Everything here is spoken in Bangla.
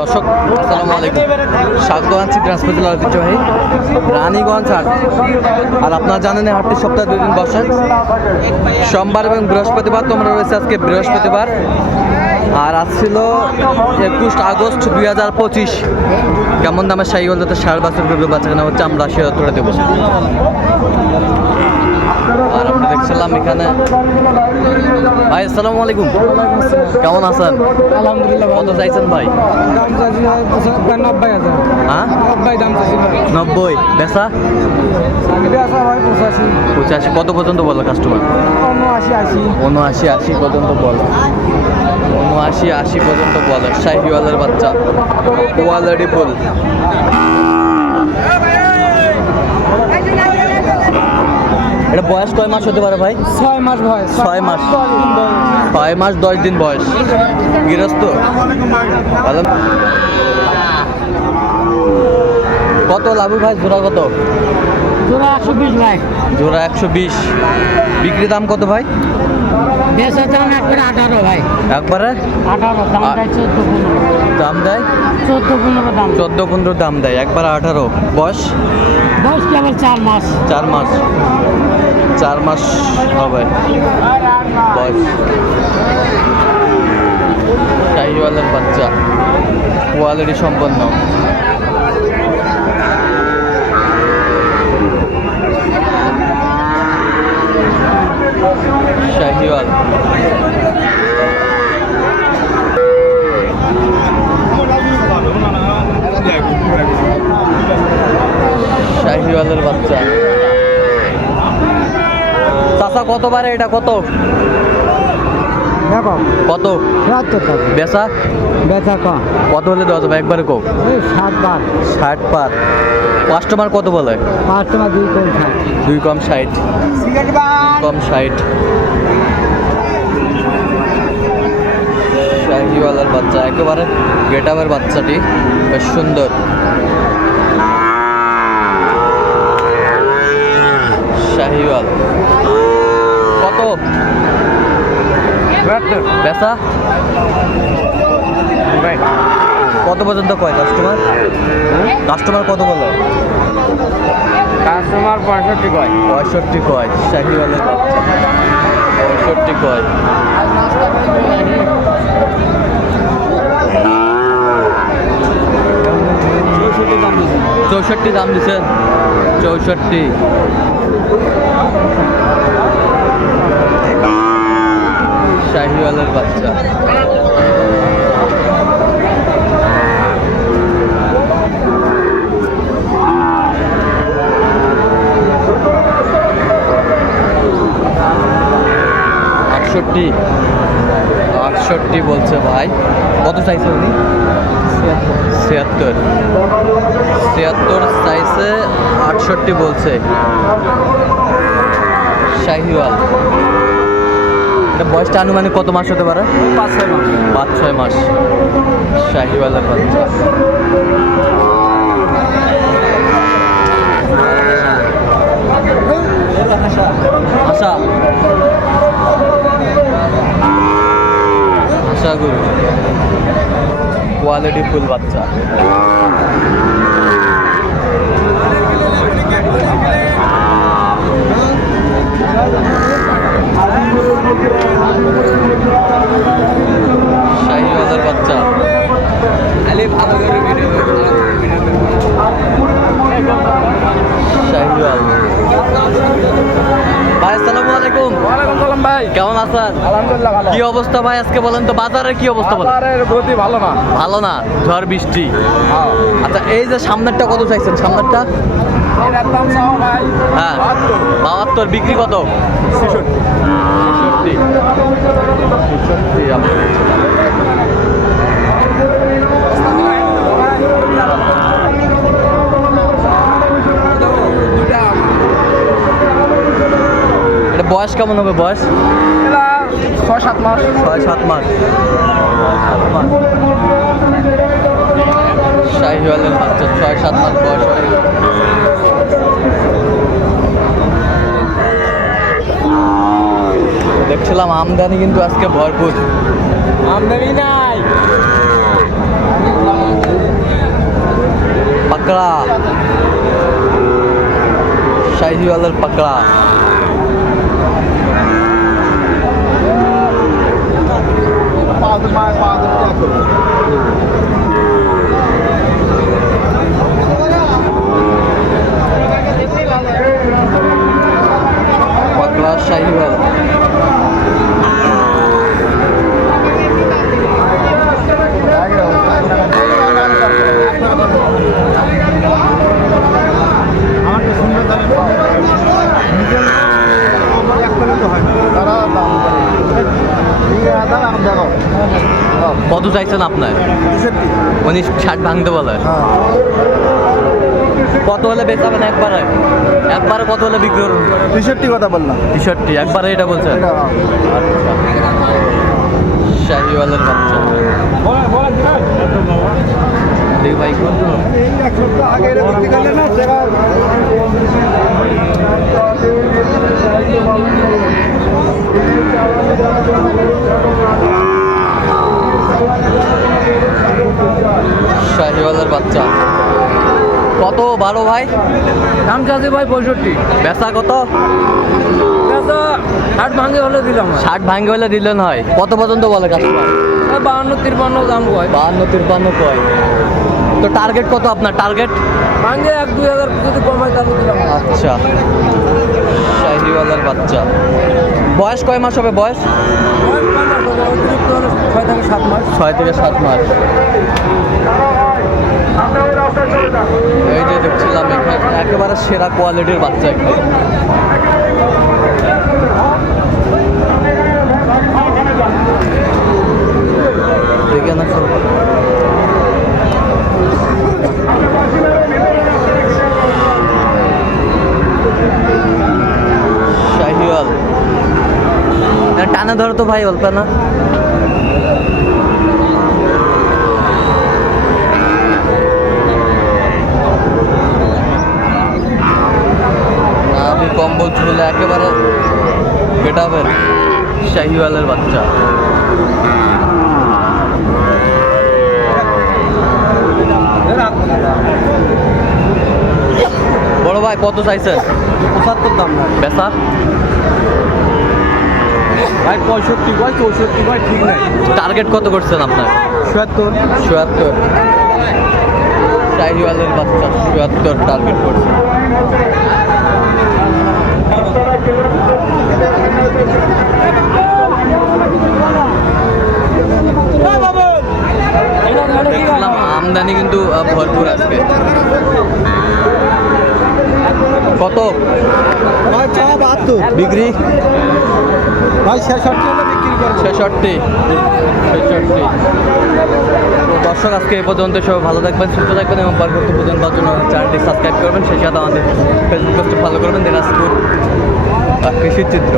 দর্শক, আসসালামু আলাইকুম। স্বাগত আছি ট্রান্সপোর্ট জেলার ঐতিহ্যবাহী রানীগঞ্জ হাট আর আপনারা জানেন হাটটি সপ্তাহে দুই দিন বসে। সোমবার এবং বৃহস্পতিবার তোমরা রয়েছে আজকে বৃহস্পতিবার। আর আজ ছিল একুশ আগস্ট দুই হাজার পঁচিশ। কেমন শাহী হল যাতে সাড়ে বছর বাচ্চা কেনা হচ্ছে, আমরা সে তুলে দেবো। দেখছিলাম এখানে। ভাই আসসালামু আলাইকুম। কেমন আছেন? আলহামদুলিল্লাহ কত চাইছেন ভাই? দাম চাচ্ছি ভাই নব্বই হাজার। হ্যাঁ? নব্বই দাম ভাই। নব্বই। বেচা? চাকরি ভাই পঁচাশি। পঁচাশি। কত পর্যন্ত বলো কাস্টমার উনআশি আশি। উনআশি আশি পর্যন্ত বলো। উনআশি আশি পর্যন্ত বলো। শাহিওয়ালের বাচ্চা। কোয়ালিটি ফুল বয়স কয় মাস হতে পারে ভাই? ছয় মাস ভাই ছয় মাস। বয়স। ছয় মাস দশ দিন বয়স। গৃহস্থ? কত লাভু ভাই? জোড়া কত? জোড়া একশো বিশ ভাই। জোড়া একশো বিশ। বিক্রি দাম কত ভাই? দাম একবারে আঠারো ভাই। একবারে? আঠারো দাম দেয় চোদ্দ পনেরো। দাম দেয়? চোদ্দ পনেরো দাম। চোদ্দ পনেরো দাম দেয় একবার আঠারো। বয়স? বয়স কেবল চার মাস? চার মাস। চার মাস হবে। বয়স। শাহিওয়ালের বাচ্চা। কোয়ালিটি সম্পন্ন শাহিওয়াল শাহিওয়ালের বাচ্চা চাচা কত বারে? এটা কত? কত? বেচা? বেচা কম। কত হলে দেওয়া যাবে? একবারে কো এই সাত বার। ষাট পার কাস্টমার কত বলে? টাকা দুই কম খায় দুই কম ষাট। কম ষাট। শাহিওয়ালার বাচ্চা। একেবারে গেটাবের বাচ্চাটি। বেশ সুন্দর। শাহিওয়াল। কত বেচা কত পর্যন্ত কয় কাস্টমার কাস্টমার কত বলে কাস্টমার পঁয়ষট্টি কয়। পঁয়ষট্টি কয়। শাহিওয়ালের বাচ্চা পঁয়ষট্টি কয়। চৌষট্টি দাম দিচ্ছেন চৌষট্টি। শাহিওয়ালের বাচ্চা। আটষট্টি। আটষট্টি বলছে ভাই। কত চাইছে উনি? ছিয়াত্তর। ছিয়াত্তর চাইছে, আটষট্টি বলছে। শাহিওয়াল। এটা বয়সটা আনুমানিক কত মাস হতে পারে? পাঁচ ছয় মাস। পাঁচ ছয় মাস। শাহিওয়ালের বাচ্চা আশা। আশা গরু। কোয়ালিটি ফুল বাচ্চা। শাহিওয়ালের বাচ্চা। আলে ভালো করে ভিডিও ভাই আসসালামু আলাইকুম। ওয়ালাইকুম সালাম ভাই। কেমন আছেন? আলহামদুলিল্লাহ ভালো। কি অবস্থা ভাই আজকে বলেন তো বাজারের কি অবস্থা বলেন? বাজারের গতি ভালো না। ভালো না ঝড় বৃষ্টি। হ্যাঁ। আচ্ছা এই যে সামনেরটা কত চাইছেন? সামনেরটা? হ্যাঁ বাহাত্তর, বিক্রি কত। এটা বয়স কেমন হবে বয়স? ছয়, সাত মাস। ছয় সাত মাস মাস ছয়, সাত মাস বয়স দেখছিলাম আমদানি কিন্তু আজকে ভরপুর। আমদানি নাই। পাকড়া। শাহিওয়ালের পাকড়া। চাইছেন আপনার? উনি ষাট ভাঙতে বলে। কত হলে বেচাবেন একবারে? একবারে কত হলে বিক্রি করুন তেষট্টি কথা বললাম। টি-শার্টটি একবারে এটা বলছেন? শাহিওয়ালের বাচ্চা। ভাই আগে শাহিওয়ালের বাচ্চা। কত বারো ভাই? দাম চাচ্ছে ভাই পঁয়ষট্টি। বেচা কত? হাট ভাঙে হলে দিলাম ষাট ভাঙ্গে হলে দিলে হয়। কত পর্যন্ত বলে কাস্টমার বাহান্ন তিরপান্ন দাম কয়। বাহান্ন তিরপান্ন কয়। তো টার্গেট কত আপনার টার্গেট ভাঙে এক দুই হাজার যদি কমায় তাহলে দিলাম। আচ্ছা। শাহিওয়ালার বাচ্চা। বয়স কয় মাস হবে বয়স? ছয় থেকে সাত মাস। ছয় থেকে সাত মাস। এই যে দেখছিলাম এখানে, একেবারে সেরা কোয়ালিটির বাচ্চা এখানে। শাহিওয়াল। টানা ধরো তো ভাই, অল্প না? ঝুলে একেবারে বেটাবেন শাহিওয়ালের বাচ্চা। বড় ভাই কত চাইছেন? পঁচাত্তর দাম বেচা ভাই পঁয়ষট্টি কয় চৌষট্টি কয় ঠিক নাই। টার্গেট কত করছেন আপনার? চুয়াত্তর চুয়াত্তর শাহিওয়ালের বাচ্চা চুয়াত্তর টার্গেট করছে দেখলাম আমদানি কিন্তু ভরপুর আজকে। কত? বিক্রি? ভাই ছেষট্টি বিক্রি করব। ছেষট্টি। ছেষট্টি। দর্শক আজকে এই পর্যন্ত সবাই ভালো থাকবেন সুস্থ থাকবেন এবং পরবর্তী পর্যন্ত জন্য চ্যানেলটি সাবস্ক্রাইব করবেন। সেই সাথে আমাদের ফেসবুক পেজটি ফলো করবেন। দিনাজপুর আহ, কৃষি চিত্র